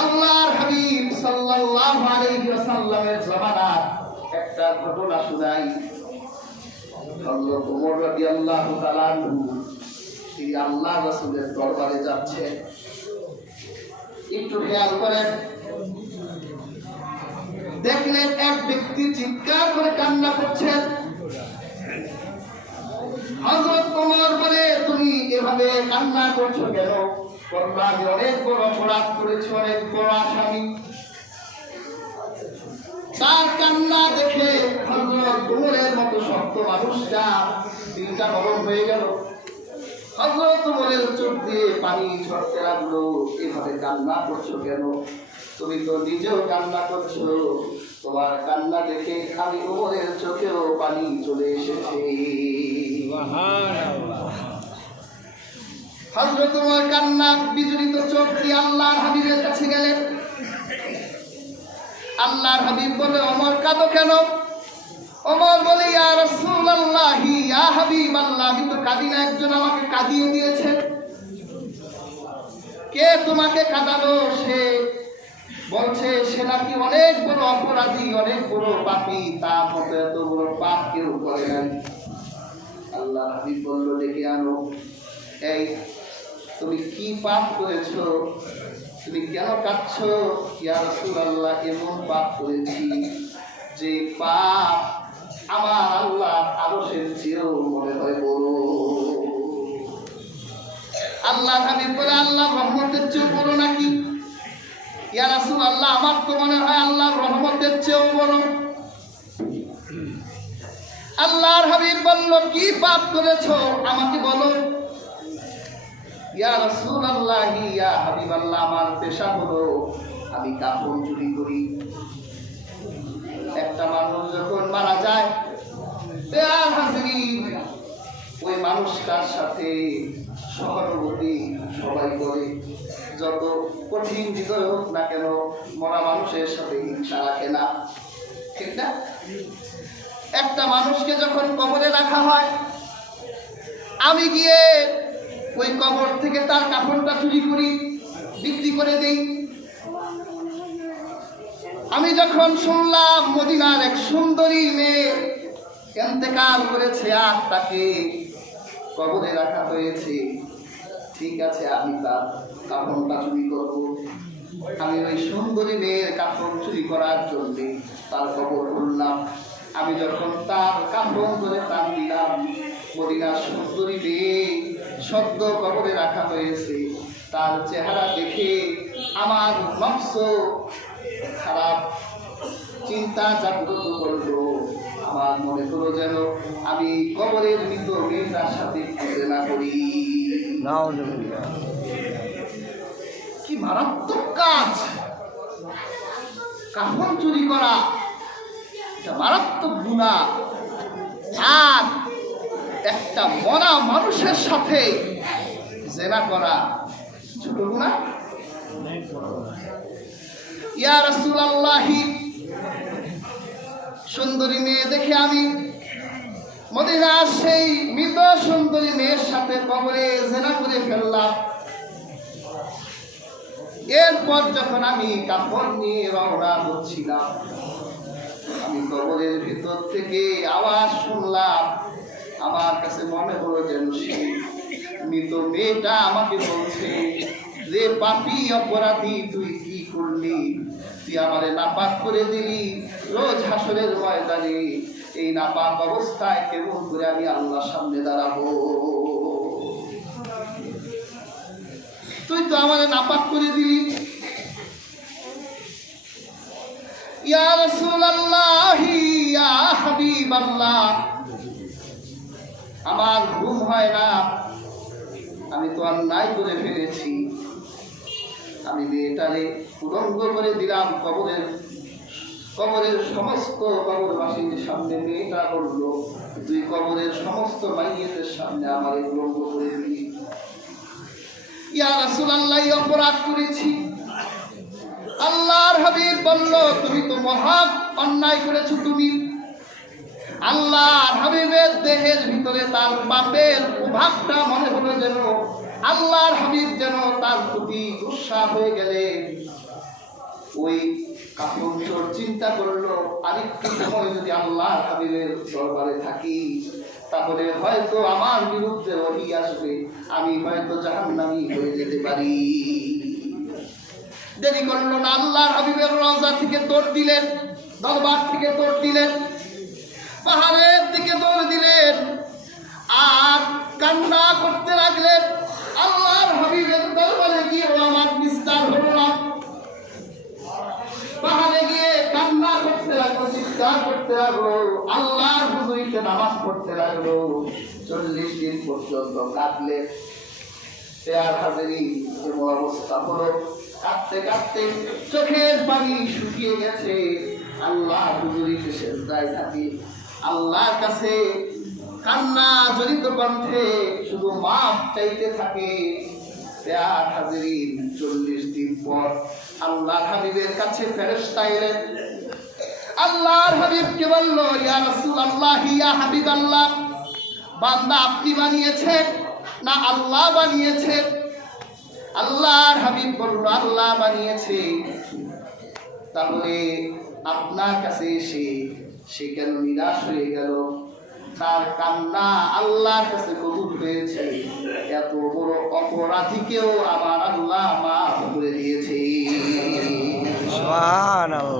আল্লাহর হাবিব সাল্লাল্লাহু আলাইহি ওয়াসাল্লামের জামানার একটা ঘটনা শুনাই। হযরত ওমর রাদিয়াল্লাহু তাআলা তিনি আল্লাহ রাসূলের দরবারে যাচ্ছেন। একটু খেয়াল করেন, দেখলেন এক ব্যক্তি চিৎকার করে কান্না করছেন। হযরত ওমর বলে, তুমি এভাবে কান্না করছো কেন? আমি অনেক বড় অপরাধ করেছি, অনেক বড় আসামি। তার কান্না দেখে হযরত ওমরের মতো শক্ত মানুষটা দিলটা নরম হয়ে গেল। হযরত ওমরের চোখ দিয়ে পানি ঝরতে লাগলো। এভাবে কান্না করছো কেন? তুমি তো নিজেও কান্না করছো। তোমার কান্না দেখে আমি ওমরের চোখেও পানি চলে এসেছে। হযরত ওমর কান্না বিজড়িত চোখ দিয়ে আল্লাহর হাবিবের কাছে গেলেন। আল্লাহর হাবিব বলে, ওমর কাঁদো কেন? ওমর বলে, ইয়া রাসূলুল্লাহ, ইয়া হাবিবাল্লাহ, আমি তো কাঁদি না, একজন আমাকে কাঁদিয়ে দিয়েছে। কে তোমাকে কাঁদালো? সে বলছে সে নাকি অনেক বড় অপরাধী, অনেক বড় পাপী, তার মতো এত বড় পাপ কেউ করে নাই। আল্লাহর হাবিব বলল, ডেকে আনো। এই তুমি কি পাপ করেছো? তুমি কেন কাঁদছো? ইয়া রাসূলুল্লাহ, এমন পাপ করেছি যে পাপ আমার আল্লাহ আরশের চেয়েও মনে হয় বড়। আল্লাহর হাবিব বলে, আল্লাহর রহমতের চেয়েও বড় নাকি? ইয়া রাসূলুল্লাহ, আমার তো মনে হয় আল্লাহর রহমতের চেয়েও বড়। আল্লাহর হাবিব বলল, কি পাপ করেছো আমাকে বলো। ইয়া রাসূলুল্লাহ, ইয়া হাবিবাল্লাহ, আমার পেশা হলো আমি কাফন চুরি করি। একটা মানুষ যখন মারা যায়, ওই মানুষটার সাথে সহানুভূতি সবাই করে। যত কঠিন হৃদয় হোক না কেন, মরা মানুষের সাথে হিংসা রাখে না, ঠিক না? একটা মানুষকে যখন কবরে রাখা হয়, আমি গিয়ে ওই কবর থেকে তার কাফনটা চুরি করি, বিক্রি করে দেই। আমি যখন শুনলাম মদিনার এক সুন্দরী মেয়ে ইন্তেকাল করেছে আর তাকে কবরে রাখা হয়েছে, ঠিক আছে, আমি তার কাফনটা চুরি করব। আমি ওই সুন্দরী মেয়ের কাফন চুরি করার জন্য তার কবর খুললাম। আমি যখন তার কাফন করে টান দিলাম, মদিনার সুন্দরী মেয়ে সদ্য কবরে রাখা হয়েছে, তার চেহারা দেখে আমার নফস খারাপ চিন্তা জাগ্রত করলো। আমার মনে হলো যেন আমি কবরের মৃত মেয়েটার সাথে না করি। কি মারাত্মক কাজ! কাফন চুরি করা এটা মারাত্মক গুনাহ। আর একটা মরা মানুষের সাথে জেনা করা ছোট গুনাহ? ইয়া রাসূলুল্লাহ, সুন্দরী মেয়ে দেখে আমি মদিনার সেই মৃত সুন্দরী মেয়ের সাথে কবরে জেনা করে ফেললাম। এরপর যখন আমি কাফন নিয়ে রওনা হচ্ছিলাম, আমি কবরের ভিতর থেকে আওয়াজ শুনলাম। আমার কাছে মনে হলো যেন সেই মৃত মেয়েটা আমাকে বলছে, রে পাপী অপরাধী, তুই কি করলি? তুই আমারে নাপাক করে দিলি। রোজ হাসরের ময়দানে এই নাপাক অবস্থায় কেমন করে আমি আল্লাহর সামনে দাঁড়াবো? তুই তো আমারে নাপাক করে দিলি। ইয়া রাসূলুল্লাহ, ইয়া হাবিবাল্লাহ, আমার ঘুম হয় না। আমি তো অন্যায় করে ফেলেছি। আমি মেয়েটারে উলঙ্গ করে দিলাম কবরের সমস্ত কবরবাসীর সামনে। মেয়েটা বলল, তুই কবরের সমস্ত মাইয়েতের সামনে আমার উলঙ্গ করে দিলি। ইয়া রাসূলুল্লাহ, অপরাধ করেছি। আল্লাহর হাবিব বলল, তুমি তো মহা অন্যায় করেছো। তুমি আল্লাহর হাবিবের দেহের ভিতরে তার পাপের প্রভাবটা মনে হলো যেন আল্লাহর হাবিব যেন তার প্রতি গুসা হয়ে গেলেন। চিন্তা করলো আরেকটু সময় যদি আল্লাহ হাবিবের দরবারে থাকি তাহলে হয়তো আমার বিরুদ্ধে ওহী আসবে, আমি হয়তো জাহান্নামী হয়ে যেতে পারি। দেরি করলো না, আল্লাহর হাবিবের রওজা থেকে দৌড় দিলেন, দরবার থেকে দৌড় দিলেন, পাহাড়ের দিকে দৌড় দিলেন আর কান্না করতে লাগলেন। আল্লাহর হাবিবের দরবারে গিয়ে আমার বিস্তার হলো না, পাহাড়ে গিয়ে কান্না করতে লাগলো, চিৎকার করতে লাগলো, আল্লাহর হুজুরিতে নামাজ পড়তে লাগলো। 40 দিন পর্যন্ত কাঁদলেন। আর হাজিরিন, এমন অবস্থা হলো, কাঁদতে কাঁদতে চোখের পানি শুকিয়ে গেছে। আল্লাহ হুজুরিতে সেজদায় থাকে, আল্লাহর কাছে কান্না জড়িত কণ্ঠে শুধু মাফ চাইতে থাকে। আর হাজিরিন, 40 দিন পর আল্লাহর হাবিবের কাছে ফেরেশতা এলেন। আল্লাহর হাবিবকে বলল, ইয়া রাসূলুল্লাহ, ইয়া হাবিবাল্লাহ, বান্দা আপনি বানিয়েছেন না আল্লাহ বানিয়েছেন? আল্লাহর হাবিব বলল, আল্লাহ বানিয়েছে। তাহলে আপনার কাছে এসে সে কেন নিরাশ হয়ে গেল? তার কান্না আল্লাহর কাছে কবুল হয়েছে, এত বড় অপরাধীকেও আমার আল্লাহ মাফ করে দিয়েছে। সুবহানাল্লাহ।